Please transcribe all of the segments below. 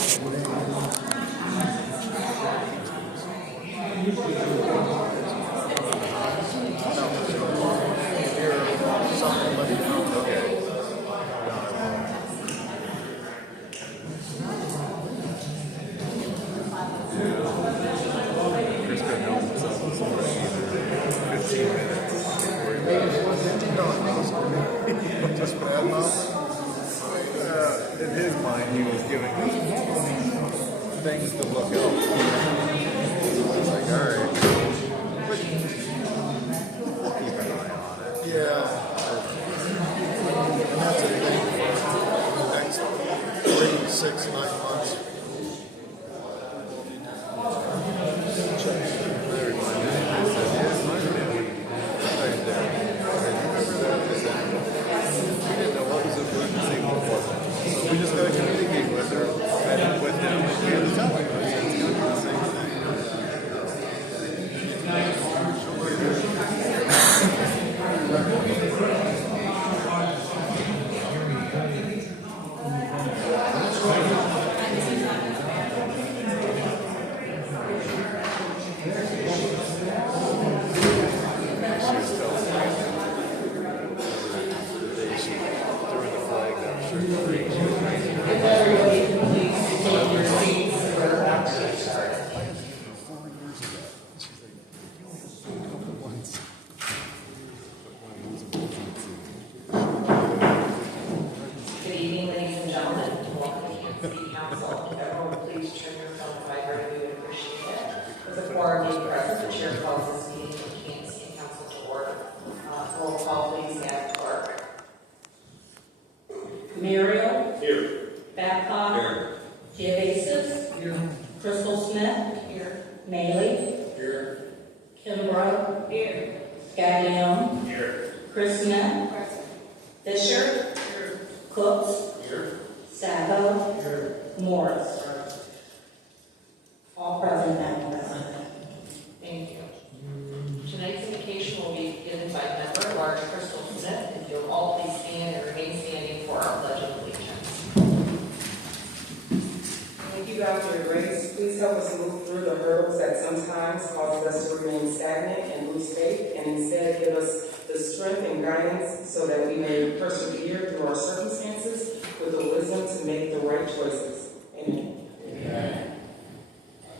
Just bad mouth. In his mind, he was giving things to look out. It's like, all right, but we'll keep an eye on it. Yeah. And that's the thing. Next 3, 6, 9 months. We just got to communicate with her and with them and be able to tell her. It's going to be the same thing. She was telling me the day she threw the flag down, she was crazy. Good evening, ladies and gentlemen. Welcome to Canton City Council. If everyone would please turn your phone vibrator, we would appreciate it. With the quorum being present, the chair calls this meeting of Canton City Council to order. Roll call, please, Madam Clerk. Muriel? Here. Babcock? Here. Givasis? Here. Crystal Smith? Here. Maley? Here. Kimbrough? Here. Scaglione? Here. Chris Smith? Fisher? Here. Cooks? Here. Sabo? Here. Morris? All present, Madam President. Thank you. Tonight's invocation will be given by Member Large Crystal Smith. If you'll all please stand and remain standing for our Pledge of Allegiance. Thank you, God, for your grace. Please help us move through the hurdles that sometimes cause us to remain stagnant and lose faith, and instead give us the strength and guidance so that we may persevere through our circumstances with the wisdom to make the right choices. Amen. Amen.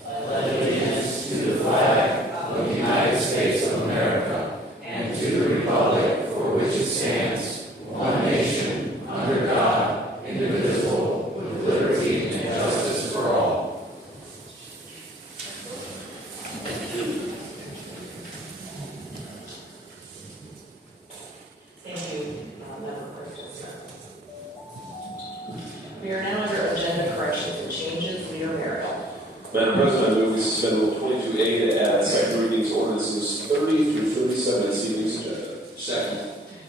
I pledge allegiance to the flag of the United States of America and to the republic for which it stands, one nation, under God, indivisible, with liberty and justice for all. Thank you, Member Crystal Smith. We are now under agenda corrections and changes. Leader Merrill. Madam President, I move we suspend Rule 22A to add second readings ordinances 30 through 37 as evening's agenda. Second.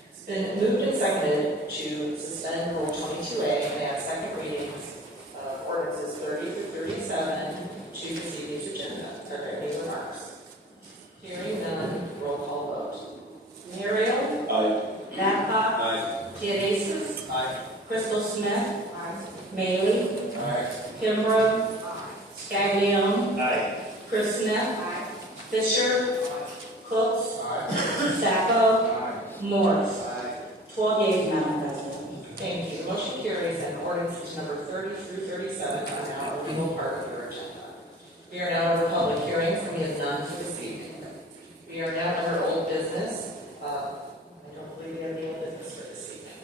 It's been moved and seconded to suspend Rule 22A and add second readings of ordinances 30 through 37 to this evening's agenda. Are there any remarks? Hearing none, roll call vote. Muriel? Aye. Babcock? Aye. Givasis? Aye. Crystal Smith? Maley? Aye. Kimbrough? Scaglione? Aye. Chris Smith? Fisher? Cooks? Sacco? Morris? 12 yeas, Madam President. Thank you. The motion carries and ordinances number 30 through 37 are now a legal part of your agenda. We are now under public hearings and we have none to this evening. We are now under old business. I don't believe we have any old business for this evening.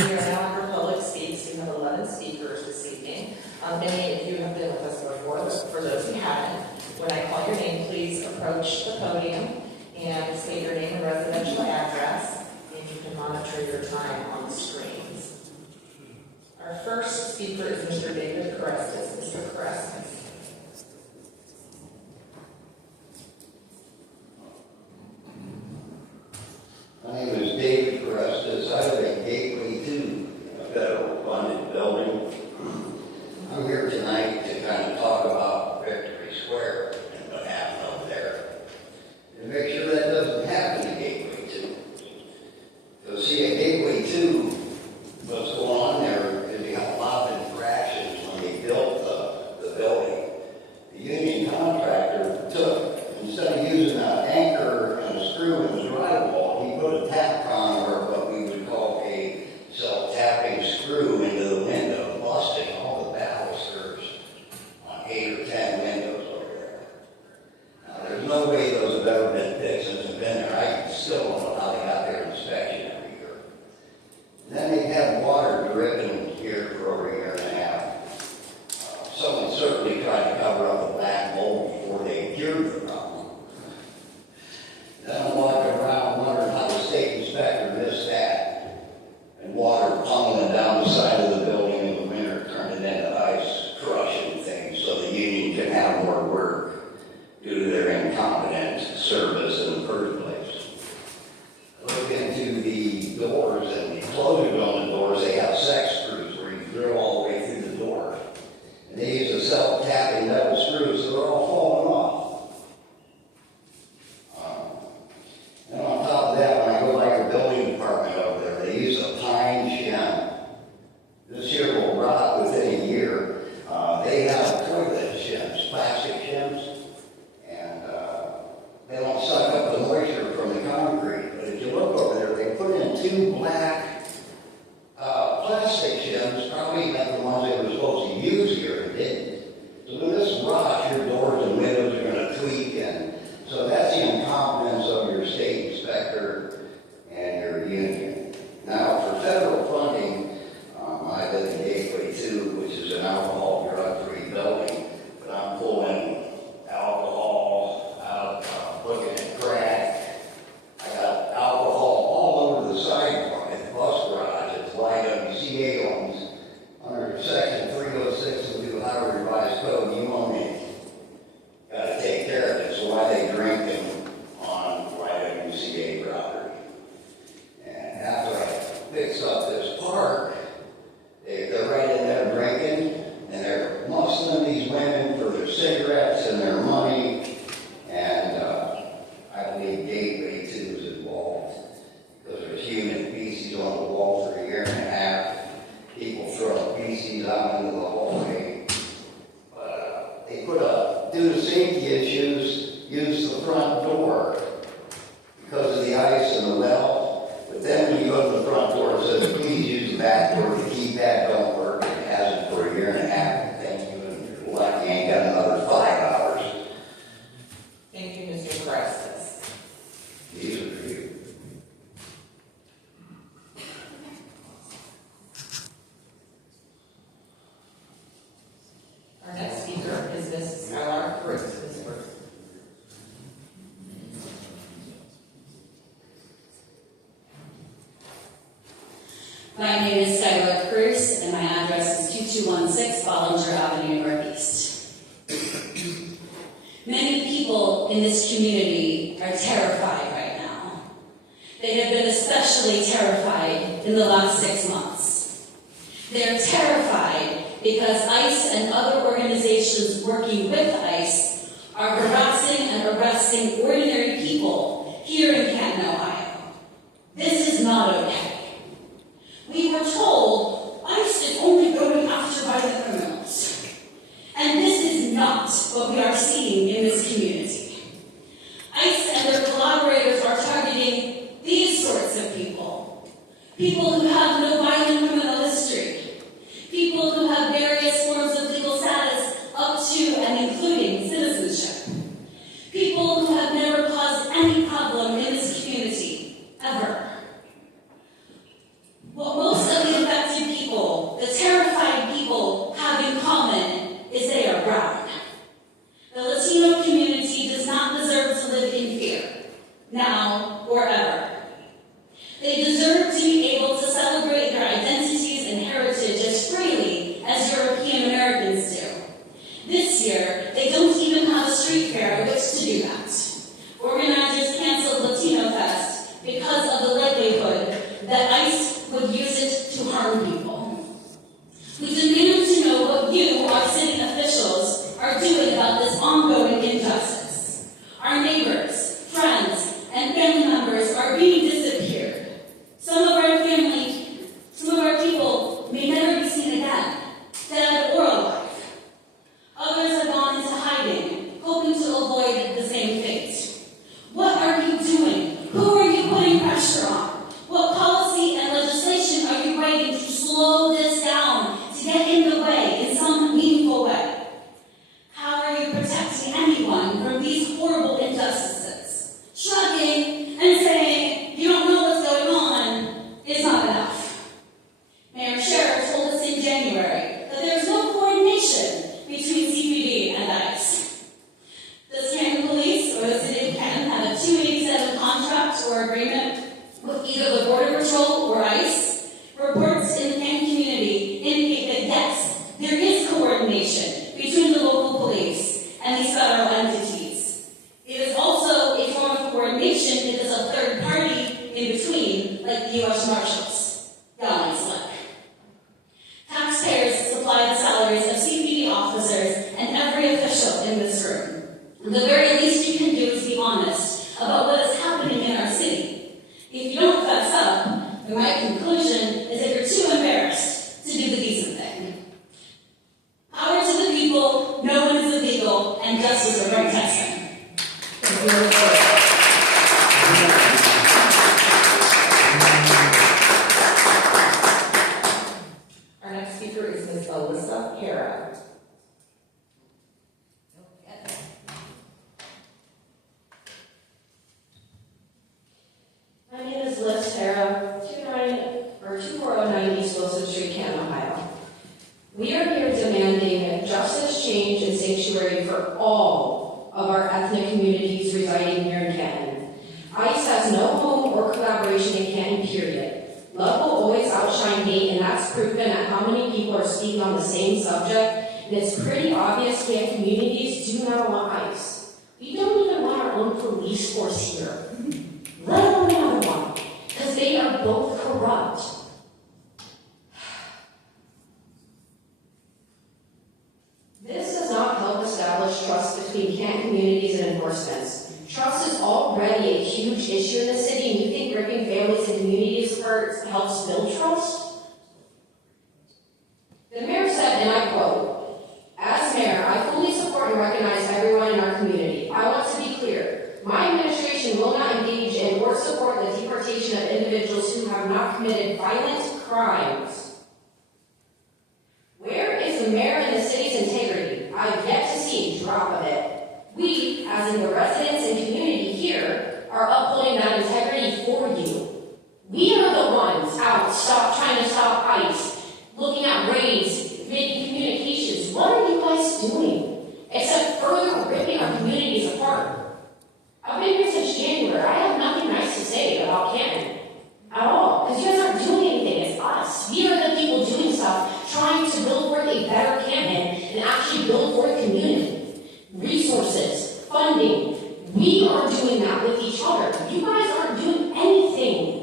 We are now under public speaks. We have 11 speakers this evening. Many of you have been with us before, but for those who haven't, when I call your name, please approach the podium and state your name and residential address, and you can monitor your time on the screens. Our first speaker is Mr. David Carestas. Mr. Carestas. My name is David Carestas. I live at Gateway 2, a federal funded building. I'm here tonight to kind of talk about Victory Square and what happened over there. And make sure that doesn't happen at Gateway 2. So see, at Gateway 2, what's going on there is a lot screw into the window, busting all the balusters on 8 or 10 windows over there. Now, there's no way those have ever been fixed since I've been there. I still don't know how they got their inspection every year. And then they had water dripping here for over a year and a half. Someone certainly tried to cover up the black mold before they cured the problem. Then I'm walking around wondering how the state inspector missed that. And water tumbling down the side of the building in the winter, turning into ice, crushing things so the union can have more work due to their incompetent service in the first place. Look into the doors and the closures on the doors, they have sex screws where you drill all the way through the door. And they use a self-tapping metal screw, so they're all falling off. And on top of that, when I go by your building department over there, they use a pine shim. This here will rot within a year. They have toilet shims, plastic shims, and they don't suck up the moisture from the concrete. But if you look over there, they put in 2 black plastic shims, probably not the ones they were supposed to use here and didn't. So when this rots, your doors and windows are going to tweak, and so that's the incompetence of your state inspector and your union. Now, for federal funding, I live in Gateway 2, which is an alcohol drug-free building, but I'm pulling alcohol out, looking at crack. I got alcohol all over the sidewalk at the bus garage at the YWCA owns. Under Section 306 of the Ohio Revised Code, you own it. Got to take care of it. So why they drinking on YWCA property? And after I fix up this park, they're right in there drinking, and they're muscling these women for their cigarettes and their money. And I believe Gateway 2 is involved because there's human feces on the wall for a year and a half. People throw feces out into the hallway. But they put up, due to safety issues, use the front door because of the ice and the well. But then when you go to the front door, it says, please use the back door. The keypad don't work. It hasn't for a year and a half. Thank you. And you're lucky you ain't got another 5 hours. Thank you, Mr. Preston. These are for you. Our next speaker is Ms. Skylar Cruz. Ms. Cruz. My name is Skylar Cruz, and my address is 2216 Bollinger Avenue Northeast. Many people in this community are terrified right now. They have been especially terrified in the last 6 months. They're terrified because ICE and other organizations working with ICE are harassing and arresting ordinary people here in Canton, Ohio. This is not okay. We were told ICE is only going after violent criminals. And this is not what we are seeing in this community. ICE and their collaborators are targeting these sorts of people. People who have no violent criminal history. People who have various forms of legal status up to and including citizenship. People who have never caused any problem in this community, ever. What most of the affected people, the terrified people, have in common is they are brown. The Latino community does not deserve to live in fear, now or ever. They deserve to be able to celebrate their identities and heritage as freely as European Americans do. This year, they don't even have a street fair in which to do that. Organizers canceled Latino Fest because of the likelihood that ICE would use it to harm people. We demand to know what you, our city officials, are doing about this ongoing injustice. Our neighbors, friends, and family members are being disappeared. Some of our people may never be seen again, dead or alive. Others have gone into hiding, hoping to avoid the same fate. What are you doing? Who are you putting pressure on? What policy and legislation are you writing to slow this The very least you can do is be honest about what is happening in our city. If you don't fess up, then my conclusion is that you're too embarrassed to do the decent thing. Power to the people, no one is illegal, and justice for Frank Canton. Our next speaker is Ms. Alyssa Hara. My name is Liz Hara, 2409 East Wilson Street, Canton, Ohio. We are here demanding justice, change, and sanctuary for all of our ethnic communities residing here in Canton. ICE has no home or collaboration in Canton, period. Love will always outshine hate, and that's proven at how many people are speaking on the same subject, and it's pretty obvious Canton communities do not want ICE. We don't even want our own police force here, let alone another one, because they are both corrupt. This does not help establish trust between Canton communities and enforcements. Trust is already a huge issue in the city, and you think ripping families and communities apart helps build trust? The mayor said, and I quote, "As mayor, I fully support and recognize everyone in our community. I want to be clear. My administration will not engage in or support the deportation of individuals who have not committed violent crimes." Where is the mayor and the city's integrity? I've yet to see a drop of it. We, as in the residents and community here, are upholding that integrity for you. We are the ones out trying to stop ICE, looking at raids, making communications. What are you guys doing? Except further ripping our communities apart. I've been here since January. I have nothing nice to say about Canton at all, because you guys aren't doing anything. It's us. We are the people doing stuff, trying to build forth a better Canton and actually build forth community. Resources, funding. We are doing that with each other. You guys aren't doing anything.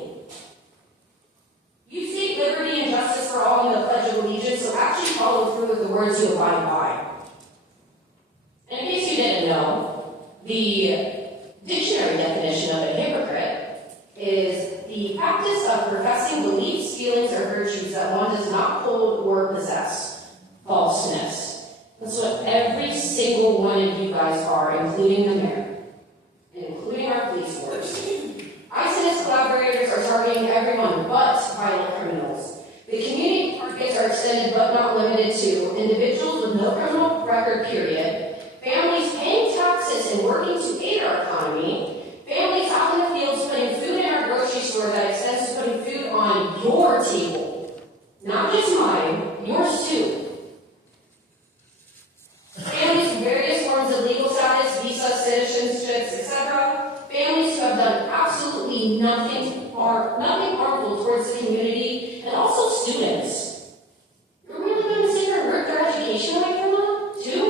You state liberty and justice for all in the Pledge of Allegiance, so actually follow through with the words you abide by. And in case you didn't know, the dictionary definition of a hypocrite is the practice of professing beliefs, feelings, or virtues that one does not hold or possess. Falseness. That's what every single one of you guys are, including the mayor, and including our police force. ICE and its collaborators are targeting everyone but violent criminals. The community targets are extended but not limited to individuals with no criminal record, period, families paying taxes and working to aid our economy, families out in the fields putting food in our grocery store that extends to putting food on your table. Not just mine, yours too. Families with various forms of legal status, visas, citizenships, etc. Families who have done absolutely nothing harmful towards the community, and also students. You're really going to sit here and rip their education away from them, too?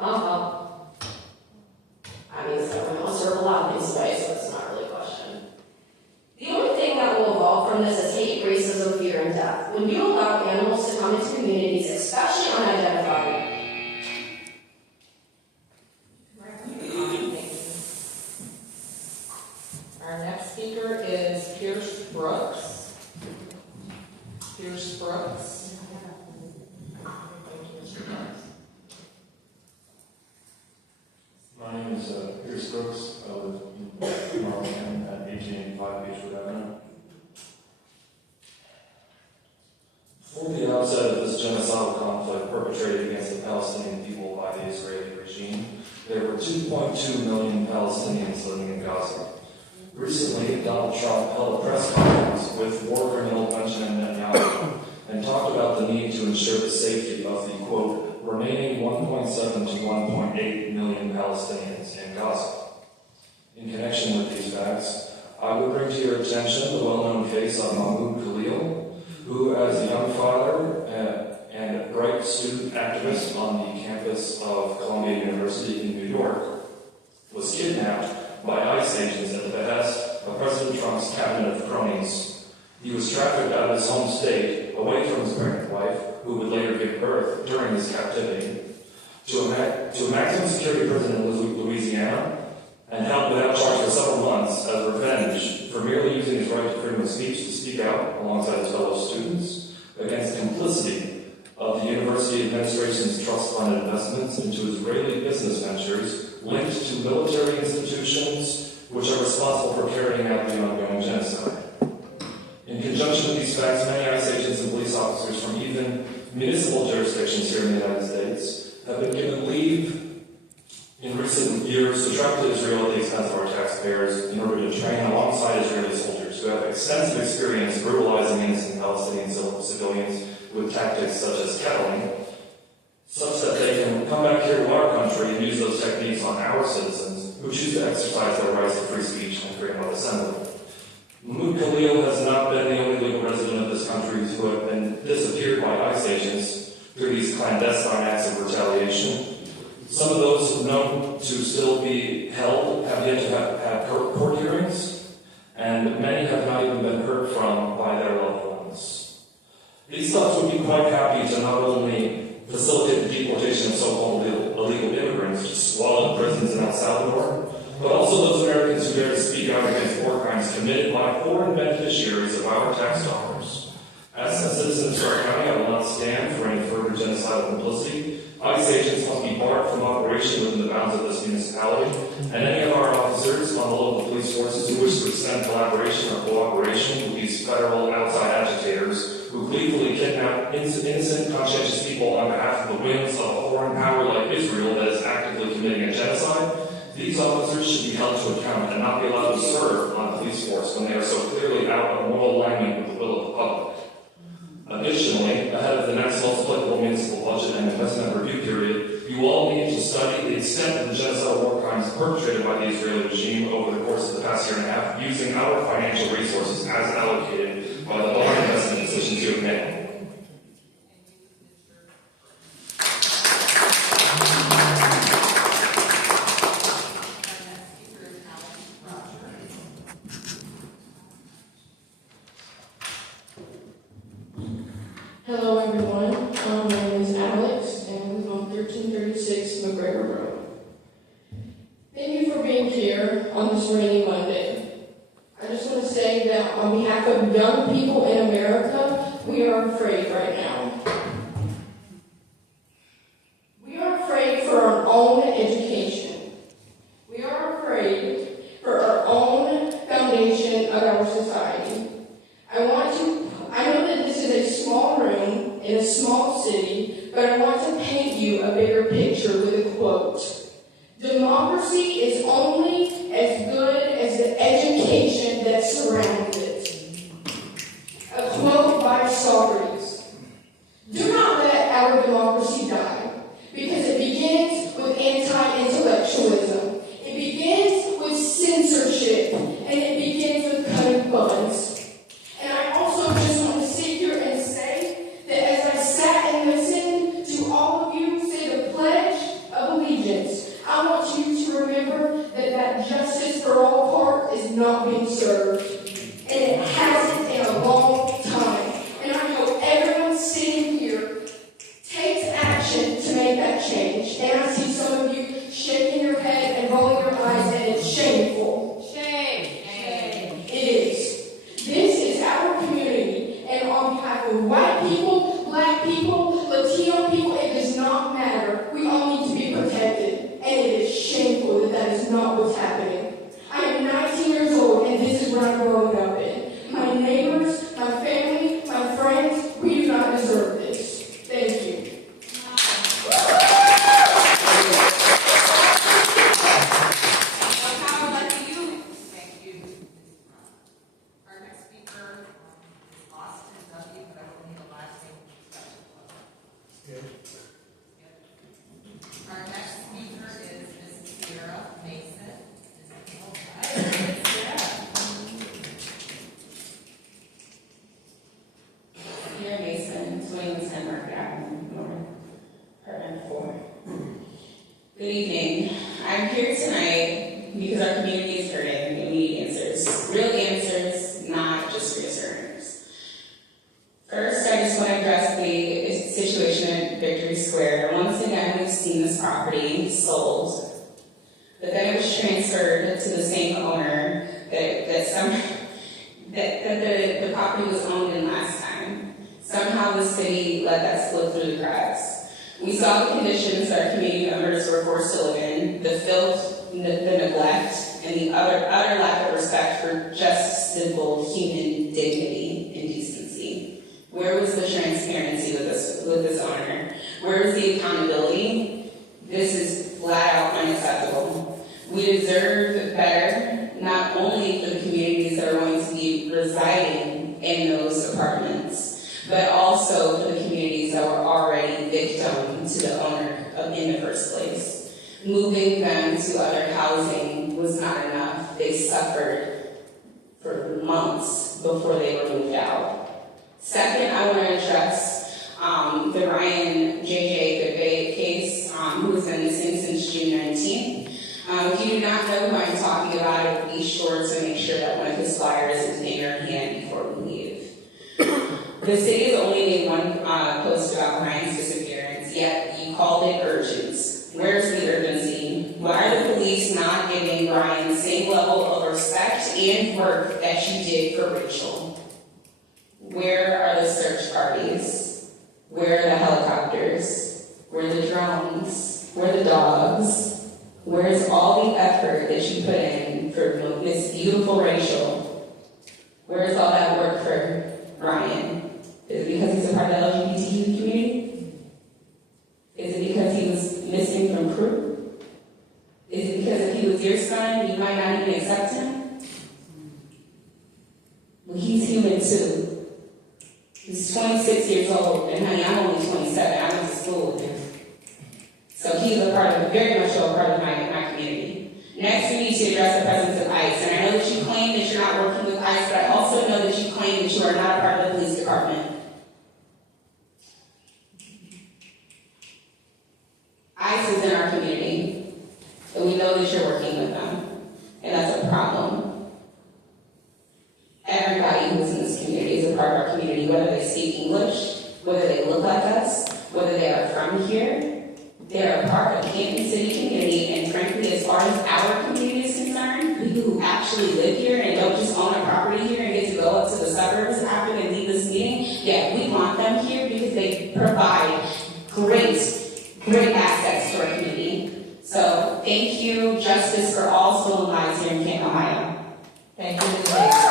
I mean, the government wants to rip a lot of things away, so it's not really a question. The only thing that will evolve from this is hate, racism, fear, and death. When you allow animals to come into communities, especially unidentified, Our next speaker is Pierce Brooks. Pierce Brooks. My name is Pierce Brooks. I live in Marlton at 1885 Beechwood Avenue. Before the outset of this genocidal conflict perpetrated against the Palestinian people by the Israeli regime, there were 2.2 million Palestinians living in Gaza. Recently, Donald Trump held a press conference with war criminal Benjamin Netanyahu and talked about the need to ensure the safety of the, quote, remaining 1.7 to 1.8 million Palestinians in Gaza. In connection with these facts, I would bring to your attention the well-known case of Mahmoud Khalil, who, as a young father and a bright student activist on the campus of Columbia University in New York, was kidnapped by ICE agents at the behest of President Trump's cabinet of cronies. He was trafficked out of his home state, away from his pregnant wife, who would later give birth during his captivity. to a maximum security prison in Louisiana and held without charge for several months as revenge for merely using his right to freedom of speech to speak out alongside his fellow students against complicity of the university administration's trust fund investments into Israeli business ventures linked to military institutions which are responsible for carrying out the ongoing genocide. In conjunction with these facts, many ICE agents and police officers from even municipal jurisdictions here in the United States have been given leave in recent years to travel to Israel at the expense of our taxpayers in order to train alongside Israeli soldiers who have extensive experience brutalizing innocent Palestinian civilians with tactics such as kettling, such that they can come back here to our country and use those techniques on our citizens who choose to exercise their rights to free speech and freedom of assembly. Mahmoud Khalil has not been the only legal resident of this country who have been disappeared by ICE agents through these clandestine acts of retaliation. Some of those known to still be held have yet to have court hearings, and many have not even been heard from by their loved ones. These thugs would be quite happy to not only facilitate the deportation of so-called illegal immigrants to squalid prisons in El Salvador, but also those Americans who dare to speak out against war crimes committed by foreign beneficiaries of our tax dollars. As a citizen of Stark County, I will not stand for any further genocidal complicity. ICE agents must be barred from operation within the bounds of this municipality, and any of our officers on the local police forces who wish to extend collaboration or cooperation with these federal outside agitators who gleefully kidnap innocent, conscientious people on behalf of the whims of a foreign power like Israel that is actively committing a genocide, these officers should be held to account and not be allowed to serve on the police force when they are so clearly out of moral alignment with the will of the public. Additionally, ahead of the next most applicable municipal budget and investment review period, you all need to study the extent of the genocidal war crimes perpetrated by the Israeli regime over the course of the past year and a half, using our financial resources as allocated by the bond investment decisions you have made. Hello everyone, my name is Alex and I live on 1336 McGregor Road. Thank you for being here on this rainy Monday. I just want to say that on behalf of young people in America, we are afraid right now. We are afraid for our own education. We are afraid for our own foundation of our society. I know that this is a small room in a small city, but I want to paint you a bigger picture with a quote. Democracy is only as good as the education that surrounds it. A quote by Socrates. Do not let our democracy die, because it begins with anti-intellectualism. It begins with censorship, and it begins with cutting buttons. And I also just want to sit here and say that as I sat and listened to all of you say the Pledge of Allegiance, I want you to remember that justice for all part is not being served. And it hasn't in a long time. And I hope everyone sitting here takes action to make that change. And I see some of you shaking your head and rolling your eyes, and it's shameful. Shame. It is. This is our community, and on behalf of white people, black people, Latino people, it does not matter. We all need to be protected, and it is shameful that that is not what's happening. I am 19 years old, and this is what I'm growing up in. My neighbors, my family, my friends, we do not deserve this. Thank you. Good evening. I'm here tonight because our community is hurting and we need answers. Real answers, not just reassurance. First, I just want to address the situation at Victory Square. Once again, we've seen this property sold, but then it was transferred to the same owner that the property was owned in last time. Somehow the city let that slip through the cracks. We saw the conditions that our community members were forced to live in, the filth, the neglect, and the utter lack of respect for just simple human dignity and decency. Where was the transparency with this owner? Where was the accountability? This is flat out unacceptable. We deserve better, not only for the communities that are going to be residing in those apartments, but also for the communities that were already victim to the owner in the first place. Moving them to other housing was not enough. They suffered for months before they were moved out. Second, I want to address the Ryan J.J. Goodbay case, who has been missing since June 19th. If you do not know who I'm talking about, be sure to make sure that one of his flyers is in your hand before we leave. The city has only made one post about Ryan's disappearance, yet you called it urgent. Where's the urgency? Why are the police not giving Ryan the same level of respect and work that you did for Rachel? Where are the search parties? Where are the helicopters? Where are the drones? Where are the dogs? Where's all the effort that you put in for this beautiful Rachel? Where's all that work for Ryan? Is it because he's a part of the LGBTQ community? Is it because he was missing from crew? Is it because if he was your son, you might not even accept him? Well, he's human too. He's 26 years old, and honey, I'm only 27. I went to school with him. So he's very much a part of my community. Next, we need to address the presence of ICE. And I know that you claim that you're not working with ICE, but I also know that you claim that you are not a part of the police department. ICE is in our community, and we know that you're working with them. And that's a problem. Everybody who is in this community is a part of our community, whether they speak English, whether they look like us, whether they are from here. They're a part of the Canton City community, and frankly, as far as our community is concerned, people who actually live here and don't just own a property here and get to go up to the suburbs after they leave this meeting, yeah, we want them here because they provide great assets to our community. So thank you, justice for all stolen lives here in Canton, Ohio. Thank you, Ms. Mason.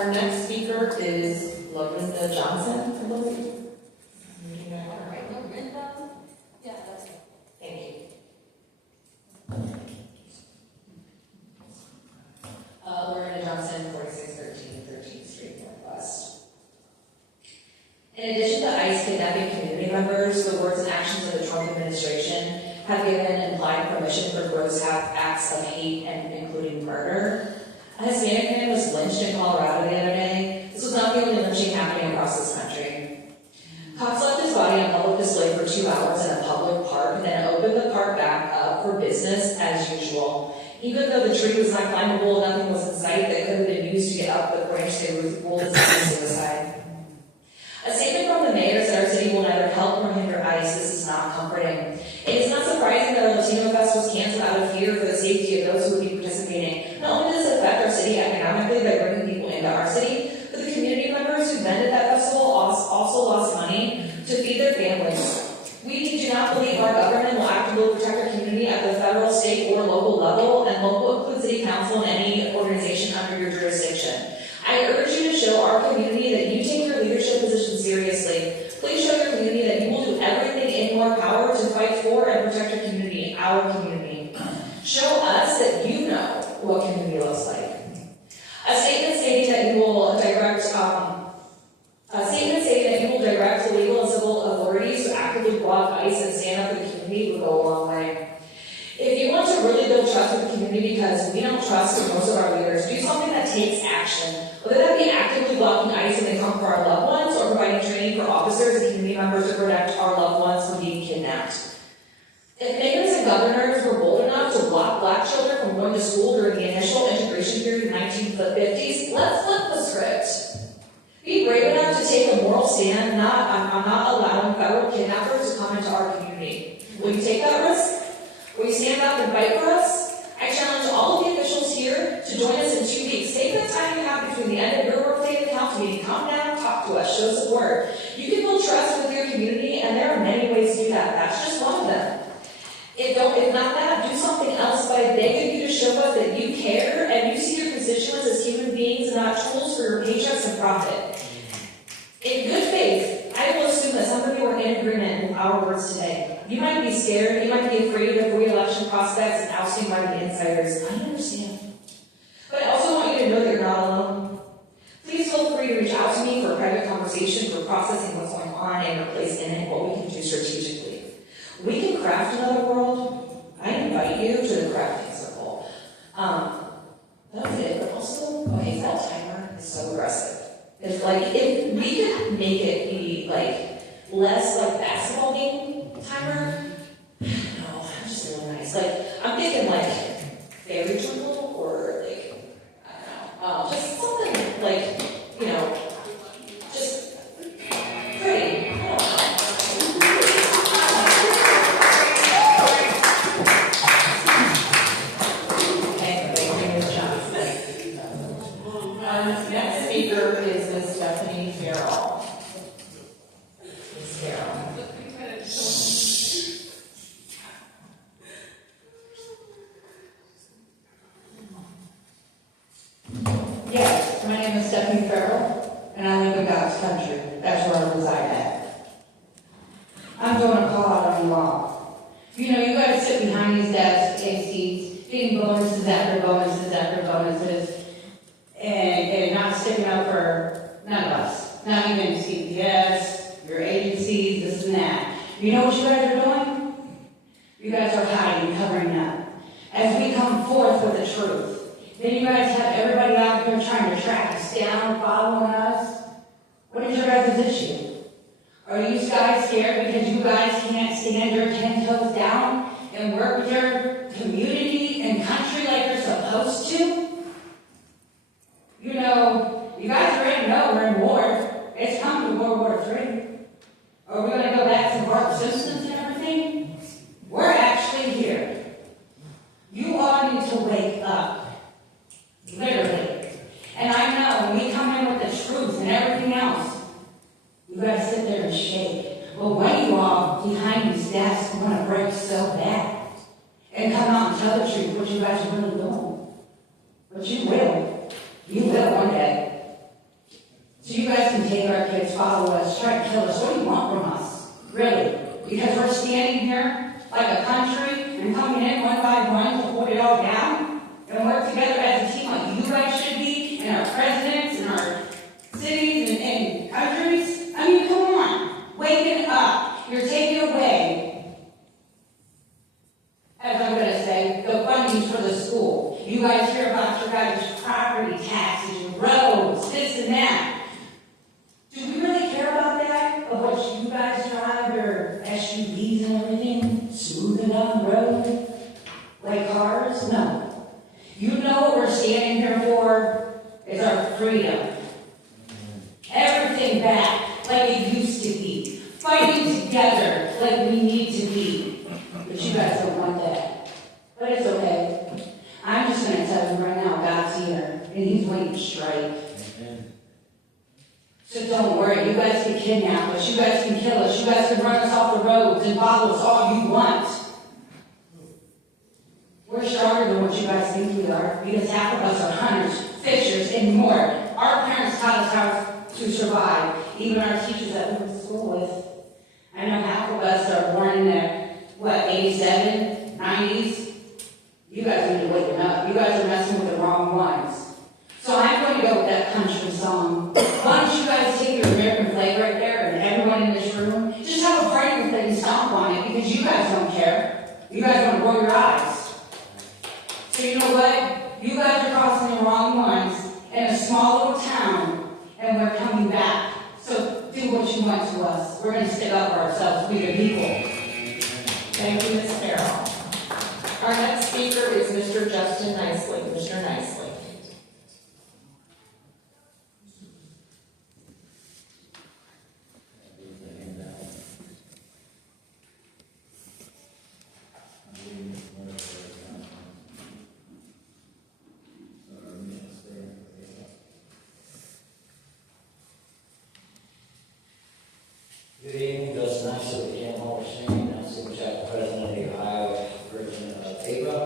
Our next speaker is Lorinda Johnson, I believe. Yeah, that's it. Thank you. Lorinda Johnson, 4613 13th Street Northwest. In addition to ICE kidnapping community members, the words and actions of the Trump administration have given implied permission for gross acts of hate and including murder. A Hispanic man was lynched in Colorado the other day. This was not the only lynching happening across this country. Cops left his body on public display for 2 hours in a public park and then opened the park back up for business as usual. Even though the tree was not climbable, nothing was in sight that could have been used to get up the branch, they ruled as suicide. A statement from the mayor said our city will neither help nor hinder ICE. This is not comforting. It is not surprising that our Latino Fest was canceled out of fear for the safety of those who would be participating. Not only does it affect our city economically by bringing people into our city, but the community members who attended that festival also lost money to feed their families. We do not believe our government will actively protect our community at the federal, state, or local level, and local includes city council and any organization under your jurisdiction. I urge you to show our community that you take your leadership position seriously. Please show your community that you will do everything in your power to fight for and protect your community, our community. Show us that you know what community looks like. A statement stating that you will direct the legal and civil authorities to actively block ICE and stand up for the community would go a long way. If you want to really build trust with the community, because we don't trust most of our leaders, do something that takes action. Whether that be actively blocking ICE when they come for our loved ones, or providing training for officers and community members to protect our loved ones from being kidnapped. If mayors and governors were bold enough to block black children from going to school during the initial integration period in the 1950s, let's flip the script. Be brave enough have to take a moral stand. I'm not allowing federal kidnappers to come into our community. Will you take that risk? Will you stand up and fight for us? I challenge all of the officials here to join us in 2 weeks. Take the time you have between the end of your workday and the council meeting. Come down, talk to us, show support. You can build trust with your community, and there are many ways to do that. That's just one of them. If not that, do something else by begging you to show us that you care and you see your constituents as human beings and not tools for your paychecks and profit. In good faith, I will assume that some of you are in agreement with our words today. You might be scared, you might be afraid of re-election prospects and ousting by the insiders. I understand. But I also want you to know that you're not alone. Please feel free to reach out to me for a private conversation for processing what's going on and your place in it and what we can do strategically. We can craft another world. I invite you to the crafting circle. That's it. But also, okay, that timer is so aggressive. It's like, if we could make it be like less like basketball game timer, no, I'm just really nice. Like, I'm thinking like fairy twinkle or like, I don't know, just something like, you know, just pretty. I don't know. Our next speaker is Ms. Stephanie Farrell. Ms. Farrell. Yes, my name is Stephanie Farrell, and I live in God's country. That's where I reside at. I'm doing a call out on you all. You know, you guys sit behind these desks, ACs, getting bonuses after bonuses after bonuses, and not sticking up for none of us. Not even CPS, your agencies, this and that. You know what you guys are doing? You guys are hiding, covering up. As we come forth with the truth, then you guys have everybody out here trying to track us down, following us. What is your guys' issue? Are you guys scared because you guys can't stand your 10 toes down and work with your community and country like you're supposed to? You know, you guys already know we're in war. It's coming to World War III. Are we going to go back to Bart Simpsons and everything? We're actually here. You all need to wake up. Literally. And I know when we come in with the truth and everything else, you guys sit there and shake. But when you all behind these desks want to break so bad and come out and tell the truth, what you guys are really doing. But you will. You will one day. So you guys can take our kids, follow us, try to kill us. What do you want from us? Really? Because we're standing here like a country and coming in one by one to hold it all down and work together as a team like you guys should be, and our presidents and our cities and countries. I mean, come on. Wake it up. You're taking away, as I'm going to say, the funding for the school. You guys hear about your guys' property taxes, your roads, this and that. Do we really care about that? Of what you guys drive, your SUVs and everything? Smoothing down the road? Like cars? No. You know what we're standing here for is our freedom. Everything back like it used to be. Fighting together like we need to be. But you guys don't want that. But it's okay. I'm just going to tell you right now, God's here, and He's waiting to strike. So don't worry, you guys can kidnap us, you guys can kill us, you guys can run us off the roads and follow us all you want. We're stronger than what you guys think we are, because half of us are hunters, fishers, and more. Our parents taught us how to survive, even our teachers that we went to school with. I know half of us are born in the, 87, 90s? You guys need to wake up. You guys are messing with the wrong ones. So I'm going to go with that country song. Why don't you guys take your American flag right there, and everyone in this room, just have a party with it and stomp on it, because you guys don't care. You guys want to roll your eyes. So you know what? You guys are crossing the wrong ones in a small little town, and we're coming back. So do what you want to us. We're going to stick up for ourselves, we the people. Thank you, Ms. Farrell. Our next speaker is Mr. Justin Nicely. Mr. Nicely. Good evening, Justin Nice of the Canton Machine, I'm Supervisor President of the Ohio Region of APA.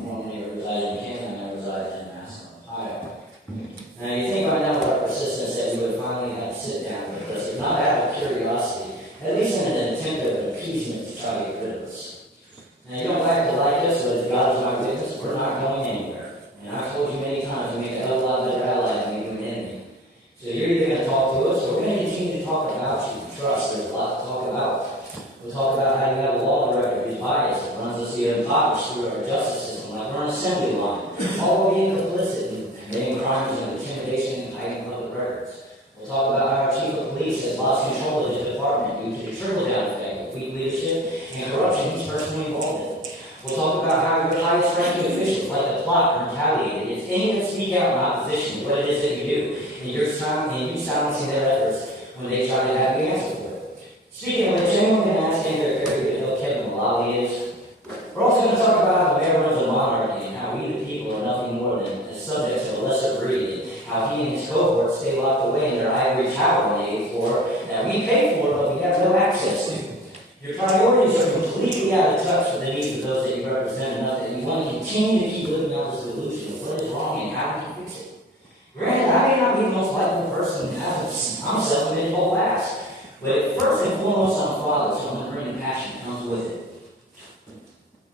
Formerly resided in Canton, and I reside in Aspen, Ohio. Now, you think by now with our persistence that we would finally have to sit down with us, if not out of curiosity, at least in an attempt of appeasement to try to get rid of us. Now, you don't have to like us, but if God is my witness, we're not going anywhere. And I've told you many times, we make a hell of a lot better allies than we do an enemy. So you're either going to talk to us, or we're going to continue to talk about you. Trust, there's a lot to talk about. We'll talk about how you have a law director who's biased and runs us the impoverished through our justice system, like we're an assembly line, all being complicit in committing crimes of intimidation and hiding public records. We'll talk about how our chief of police has lost control of his department due to the trickle-down effect of weak leadership and corruption he's personally involved in. We'll talk about how your highest-ranking officials like to plot and retaliate against any that speak out in opposition to what it is that you do, and you silencing their efforts when they try to have the answer for it. Speaking of which, anyone can ask Andrew Perry who Kevin Mullally is. We're also going to talk about how the mayor runs a monarchy and how we the people are nothing more than subjects of a lesser breed, and how he and his cohorts stay locked away in their ivory tower on the 8th floor that we pay for but we have no access to. Your priorities are completely out of touch with the needs of those that you represent, enough that you want to continue to keep living out this delusion of what is wrong and how we can fix it. Granted, I may not be the most likely person to have this. I'm self-admitted whole ass. But first and foremost, I'm a father, so my burning passion comes with it.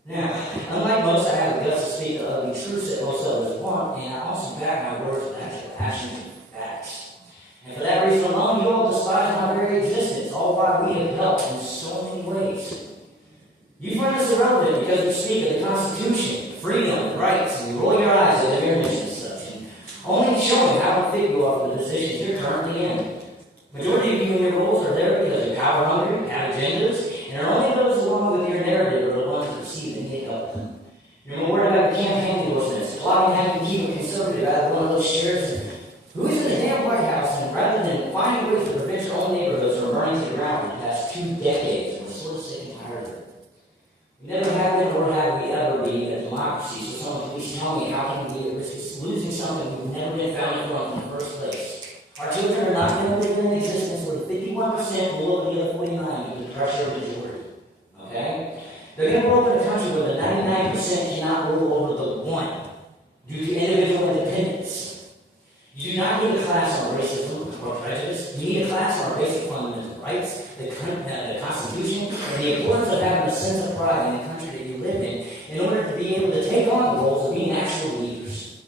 Now, unlike most, I have the guts to speak of the truths that most others want, and I also back my words with actual actions and facts. And for that reason alone, you all despise my very existence, all while we have helped in so many ways. You find us irrelevant because we speak of the Constitution, freedom, rights, and you roll your eyes at the mere mention of such, and only showing how unfit you are for the decisions you're currently in. Majority of you in your roles are there because you're power hungry, have agendas, and are only those along with your narrative are the ones that receive and get up. You're more worried about your campaign endorsements, plotting how you keep a conservative out of one of those shares, and who is in the damn White House, and rather than finding ways to prevent your own neighborhoods from burning to the ground for the past 2 decades, we're sort of sick and tired of it. We never have been or have we ever be a democracy, so someone please tell me how can we be at risk of losing something we've never been founded from in the first place. Our children are not going to live in existence with 51% below the other 49 due to the pressure of the majority. Okay? They're going to grow up in a country where the 99% cannot rule over the 1 due to individual independence. You do not need a class on racism or prejudice. You need a class on basic fundamental rights, the Constitution, and the importance of having a sense of pride in the country that you live in order to be able to take on the roles of being actual leaders.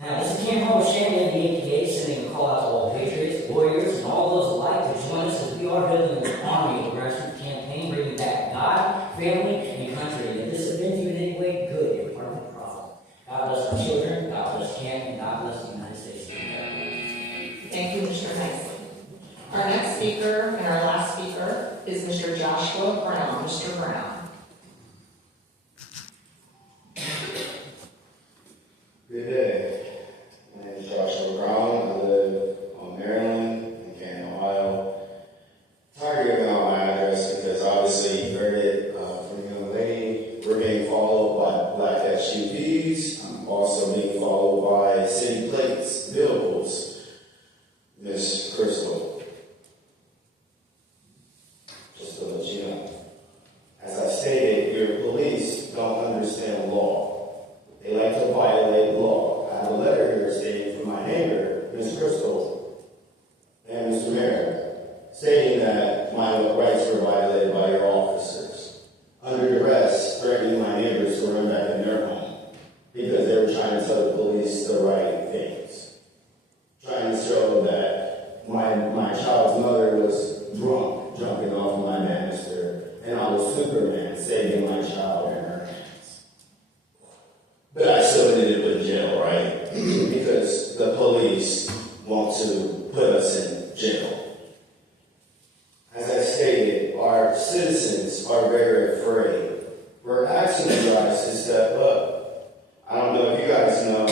Now, this can't hold a shame in the APA, sending a call out to all patriots, warriors, and all those alike to join us as we are building an army of a grassroots campaign, bringing back God, family, and country. And if this offends you in any way, good, you're part of the problem. God bless our children, God bless Canton, and God bless the United States of America. Thank you, Mr. Nicely. Our next speaker and our last speaker is Mr. Joshua Brown. Mr. Brown. Good day. My name is Joshua Brown. I live on Maryland in Canton, Ohio. Tired of giving out my address because obviously you heard it from the young lady. We're being followed by black SUVs. I'm also being followed by city plates, vehicles. Miss Crystal. Just to let you know. As I stated, your police don't understand law. They like to violate law. I have a letter here stating from my neighbor, Ms. Crystal, and Mr. Mayor, stating that my rights were violated by your officers. Under duress, threatening my neighbors to run back in their home because they were trying to tell the police the right things. Trying to show that my child's mother was drunk, jumping off of my banister, and I was Superman, saving my child in her hands. But I still needed to put in jail, right? Because the police want to put us in jail. As I stated, our citizens are very afraid. We're asking you guys to step up. I don't know if you guys know,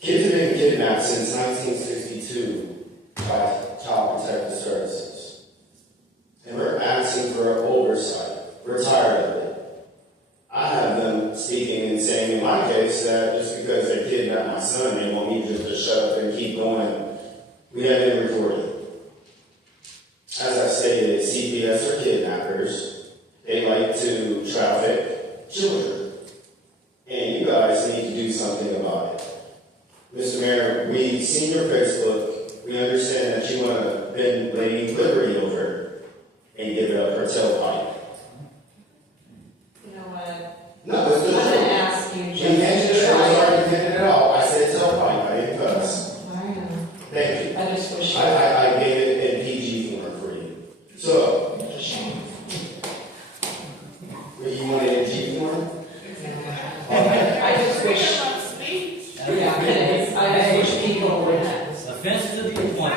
kids have been kidnapped since 1962 by Child Protective Services. And we're asking for oversight. We're tired of it. I have them speaking and saying in my case that just because they kidnapped my son, they want me just to shut up and keep going. We have been recorded. just wish you. I gave it in PG form for you. So, you want it in G form? I just wish. Yeah, it is. I just wish people would. Offense to the point.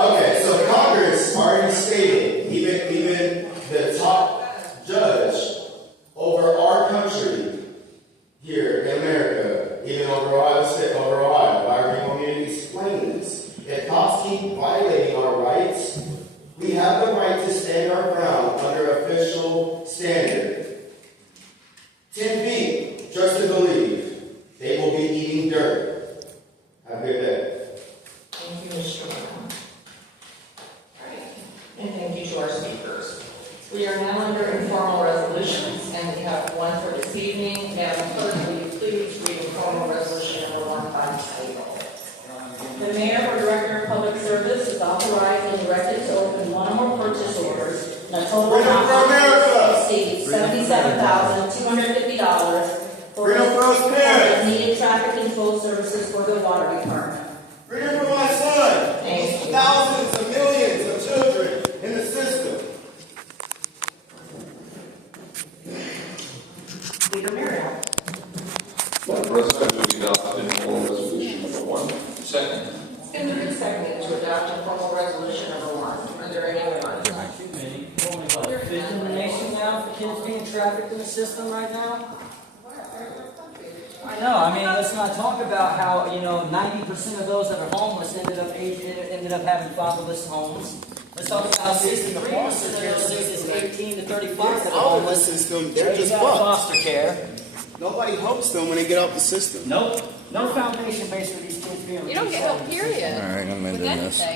Okay, so Congress already stated, even the top judge over our country here in America, even over Ohio State, over Ohio, however you want me to explain this. If cops keep violating our rights, we have the right to stand our ground under official standard. 10 feet, trust and believe, they will be eating dirt. Have a good day. Thank you, Mr. Brown. Alright, and thank you to our speakers. We are now under informal resolutions, and we have one for this evening. Madam Clerk, will you please read informal resolution number 1 by title? The mayor or director of public service is authorized and directed to open one or more purchase orders in a total amount not to exceed $77,250 for needed traffic control services for the water department. Freedom for my son. Thank you. Thousands of millions of children in the system. Leader Miriam. Madam President, I move to adopt informal resolution number 1. Second. It's been moved and seconded to adopt informal resolution number 1. Are there any remarks? Only what, fifth in the nation now for kids being trafficked in the system right now? I know. I mean, let's not talk about how 90% of those that are homeless ended up having fatherless homes. Let's talk about how 63% of those is 18 to 35 that are homeless. System, They're just foster care. Nobody helps them when they get out the system. Nope. No foundation base for these kids being. You don't get help, period. All right, I'm With ending this. anything.